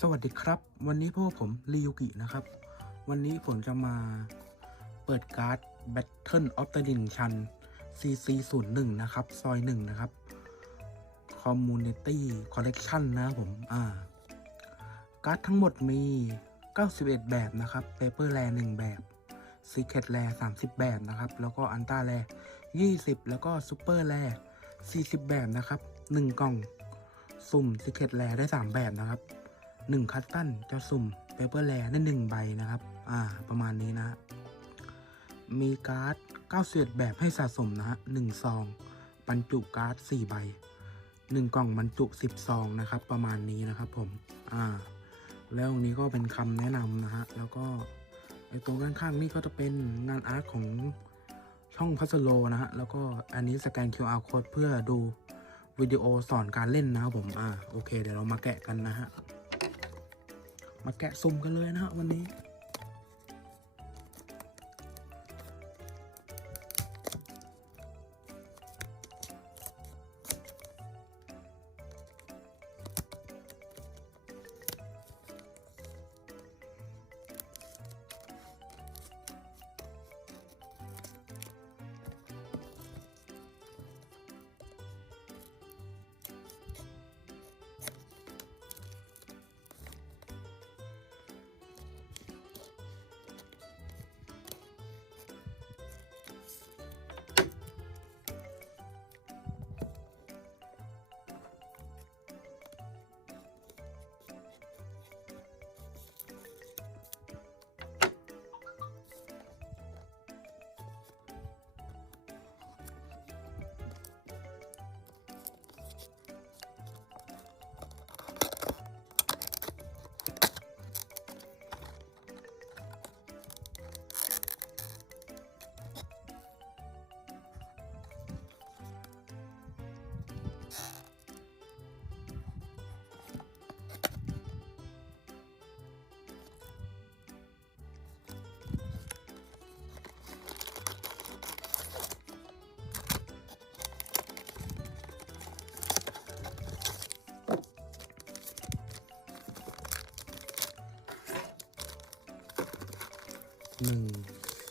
สวัสดีครับ วันนี้พวกผมริยุกินะครับ วันนี้ผมจะมาเปิดการ์ด Battle of the Din ชัน CC 0 1นะครับ ซอย 1 นะครับ Community Collection นะผม อ่า การ์ดทั้งหมดมี 91 แบบนะครับ Paper Rare 1แบบ Secret Rare 30 แบบนะครับ แล้วก็ Ultra Rare 20 แล้วก็ Super Rare 40 แบบนะครับ 1 กล่อง สุ่ม Secret Rare ได้ 3 แบบนะครับ 1คัตตันจะสุ่ม Paper Rare ได้1ใบนะครับ อ่า ประมาณนี้นะ มีการ์ด91แบบให้สะสมนะฮะ1ซองบรรจุการ์ด4ใบ 1 กล่องบรรจุ10ซองนะครับ ประมาณนี้นะครับผม อ่า แล้วตรงนี้ก็เป็นคำแนะนำนะฮะ แล้วก็ไอ้ตรงข้างๆนี่ก็จะเป็นงานอาร์ตของช่องพัสโลนะฮะ แล้วก็อันนี้สแกน QR code เพื่อดูวิดีโอสอนการเล่นนะครับผม อ่า โอเค เดี๋ยวเรามาแกะกันนะฮะ มาแกะสุ่มกันเลยนะฮะวันนี้ หนึ่ง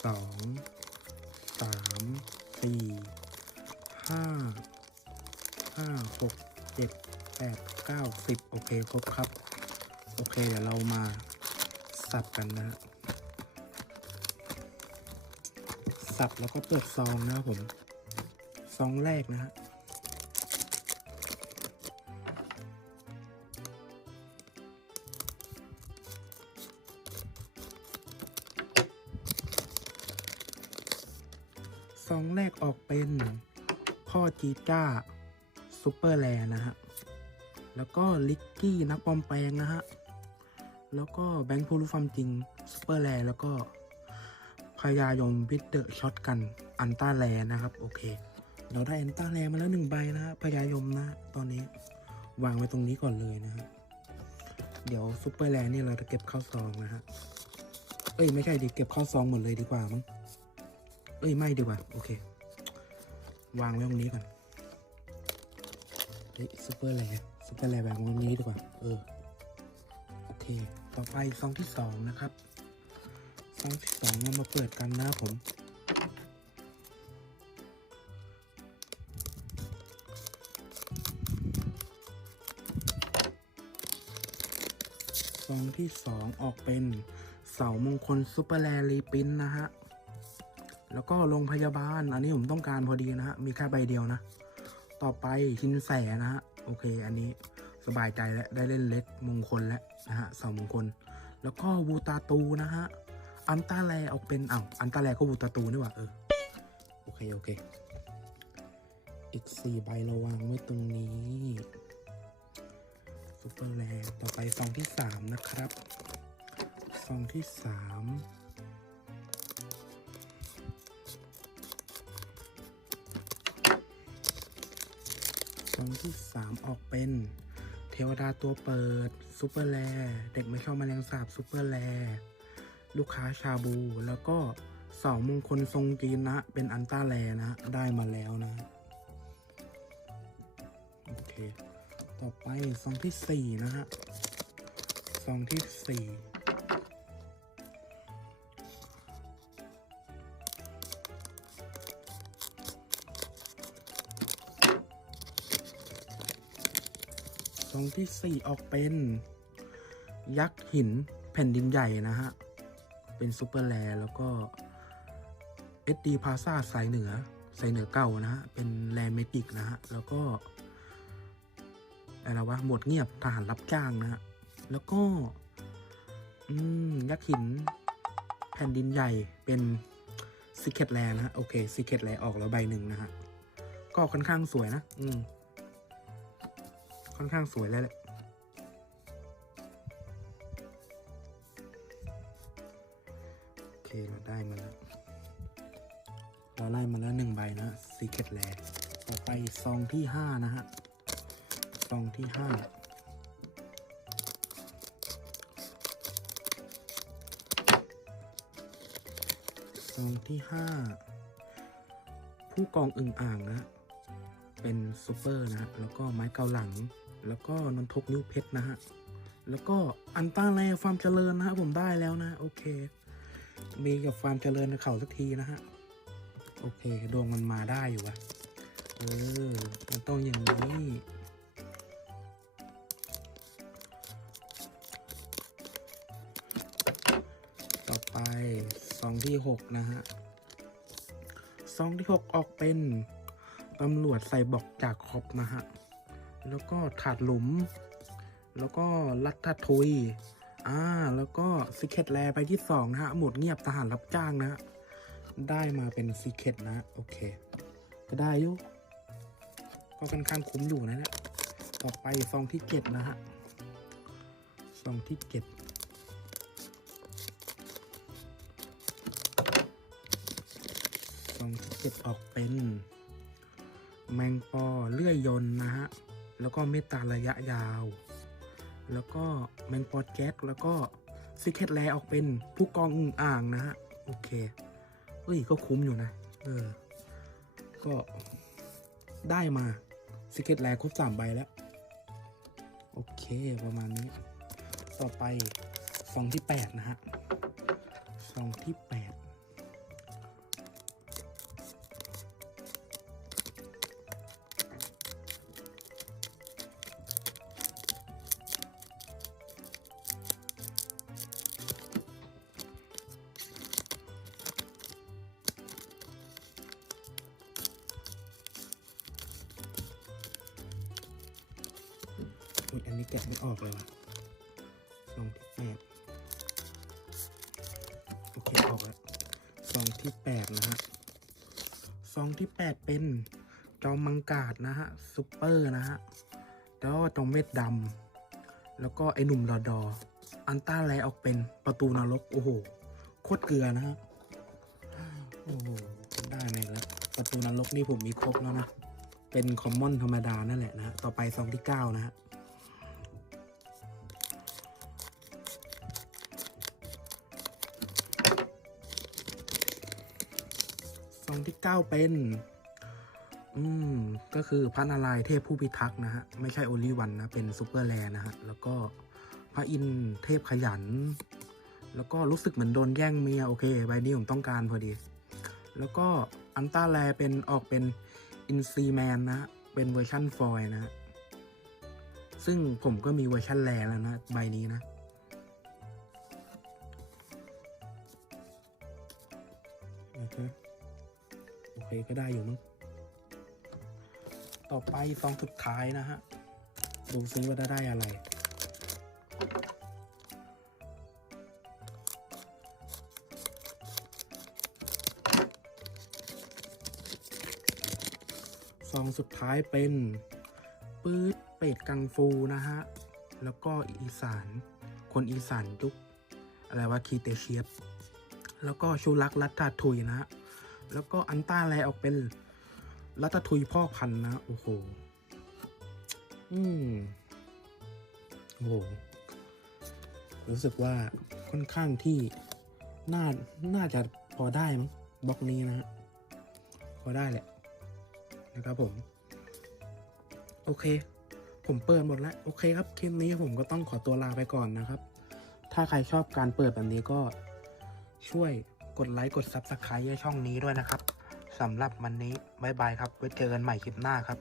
สองสามสี่ห้าห้าหกเจ็ดแปดเก้าสิบโอเคครบครับ โอเคเดี๋ยวเรามาสับกันนะฮะสับแล้วก็เปิดซองนะครับผม ซองแรกนะฮะ องแรกออกเป็นพ่อจีจ้าซูเปอร์แลนนะฮะ แล้วก็ลิกกี้นักปลอมแปลงนะฮะ แล้วก็แบงค์พูรู้ความจริงซูเปอร์แลแล้วก็พยายมวิดเดอร์ช็อตกันอันต้าแลนะครับ โอเค เราได้อันต้าแลมาแล้วหนึ่งใบนะฮะพยายมนะ ตอนนี้วางไว้ตรงนี้ก่อนเลยนะฮะ เดี๋ยวซูเปอร์แลนี่เราจะเก็บเข้าซองนะฮะ เอ้ยไม่ใช่ดิเก็บเข้าซองหมดเลยดีกว่ามั้ง เอ้ย ไม่ดีกว่า โอเค วางไว้ตรงนี้ก่อนเฮ้ยซูเปอร์แลซูเปอร์แลวางไว้ตรงนี้ดีกว่า เออ โอเค ต่อไปซองที่สองนะครับซองที่สองเรามาเปิดกันนะผมซองที่สองออกเป็นเสามงคลซูเปอร์แลรีปินนะฮะ แล้วก็โรงพยาบาล อันนี้ผมต้องการพอดีนะฮะ มีแค่ใบเดียวนะ ต่อไปชินแสนะฮะ โอเค อันนี้สบายใจแล้ว ได้เล่นเล็กมงคลแล้วนะฮะเสามงคล แล้วก็วูตาตูนะฮะ อันตาแลออกเป็นอ้าวอันตาแลก็วูตาตูนี่หว่าเออ โอเค โอเค อีกสี่ใบเราวางไว้ตรงนี้ซูเปอร์แลต่อไปซองที่สามนะครับซองที่สาม รงที่ 3 ออกเป็น เทวดาตัวเปิดซูเปอร์แลเด็กไม่ชอบแมลงสาบซูเปอร์แลลูกค้าชาบู แล้วก็สองมงคลทรงกีนนะ เป็นอันต้าแลนะ ได้มาแล้วนะ โอเค ต่อไปซองที่ 4 นะฮะซองที่ 4 ทรงที่ 4 ออกเป็น ยักษ์หินแผ่นดินใหญ่นะฮะ เป็นซูเปอร์แลแล้วก็เอสดีพาซาสายเหนือ สายเหนือเก่านะฮะ เป็นแลนเมติกนะฮะ แล้วก็อะไรวะหมดเงียบทหารรับจ้างนะฮะ แล้วก็ อืม ยักษ์หิน แผ่นดินใหญ่เป็นซิกเก็ตแลนะฮะ โอเคซิกเก็ตแลออกแล้วใบหนึ่งนะฮะ ก็ค่อนข้างสวยนะ อืม ค่อนข้างสวยเลยแหละโอเคเราได้มาแล้ว เราไล่มาแล้วหนึ่งใบนะซีเค t แลต่อไปซองที่ห้านะฮะซองที่ห้าซองที่ห้าผู้กองอึ่งอ่างนะเป็นซูเปอร์นะ แล้วก็ไม้เกาหลัง แล้วก็นนทกนิ้วเพชรนะฮะ แล้วก็อันต้าแลฟาร์มเจริญนะฮะผมได้แล้วนะ โอเค มีกับฟาร์มเจริญในเขาสักทีนะฮะ โอเค ดวงมันมาได้อยู่วะเออ มันต้องอย่างนี้ต่อไปซองที่หกนะฮะซองที่หกออกเป็นตำรวจใส่บอกจากครบนะฮะ แล้วก็ถาดหลุม แล้วก็ลัทธทุย อ่า แล้วก็ซิเคตแลไปที่สองนะฮะ หมดเงียบทหารรับจ้างนะฮะได้มาเป็นซีเคตนะ โอเค ก็ได้อยู่ ก็ค่อนข้างคุ้มอยู่นะเนี่ยต่อไปซองที่เจ็ดนะฮะ ซองที่เจ็ดซองที่เจ็ดออกเป็น แมงปอเลื่อยยนนะฮะ แล้วก็เมตตาระยะยาว แล้วก็แมงปอดแก๊สแล้วก็ซิกเคตแลออกเป็นผู้กองอึ่งอ่างนะฮะ โอเคเฮ้ย ก็คุ้มอยู่นะ เออ ก็ได้มาซิกเคตแลครบสามใบแล้ว โอเคประมาณนี้ ต่อไปซองที่แปดนะฮะซองที่แปด นี้แกะไม่ออกเลยว่ะซองที่แปดโอเคออกแล้วซองที่แปดนะฮะซองที่แปดเป็นจอมังกาดนะฮะซูเปอร์นะฮะแล้วก็จอมเวทดำแล้วก็ไอหนุ่มรอดออันต้าแลออกเป็นประตูนรกโอ้โหโคตรเกลือนะฮะโอ้โหได้ไหมแล้วประตูนรกนี่ผมมีครบแล้วนะเป็นคอมมอนธรรมดานั่นแหละนะต่อไปซองที่เก้านะฮะ องที่เก้าเป็น อืม ก็คือพระนารายณ์เทพผู้พิทักษ์นะฮะ ไม่ใช่โอลิวันนะ เป็นซูเปอร์แลนะฮะ แล้วก็พระอินเทพขยัน แล้วก็รู้สึกเหมือนโดนแย่งเมีย โอเค ใบนี้ผมต้องการพอดี แล้วก็อันต้าแลเป็นออกเป็นอินซีแมนนะ เป็นเวอร์ชั่นฟอยนะฮะซึ่งผมก็มีเวอร์ชันแลแล้วนะ ใบนี้นะโอเค โอเคก็ได้อยู่มั้ง ต่อไปซองสุดท้ายนะฮะ ดูซิว่าจะได้อะไร ซองสุดท้ายเป็นปื๊ดเป็ดกังฟูนะฮะ แล้วก็อีสาน คนอีสานยุคอะไรวะคีเตเชียบ แล้วก็ชูรักรัตตาทุยนะฮะ แล้วก็อันต้าแลออกเป็นรัตทุยพ่อพันธุ์นะ โอ้โห อืมโอ้โห รู้สึกว่าค่อนข้างที่ น่า น่าจะพอได้มั้งบล็อกนี้นะฮะ พอได้แหละ นะครับผม โอเค ผมเปิดหมดแล้ว โอเคครับ คลิปนี้ผมก็ต้องขอตัวลาไปก่อนนะครับ ถ้าใครชอบการเปิดแบบนี้ก็ช่วย กดไลค์กด Subscribe ให้ช่องนี้ด้วยนะครับสำหรับวันนี้บ๊ายบายครับไว้เจอกันใหม่คลิปหน้าครับ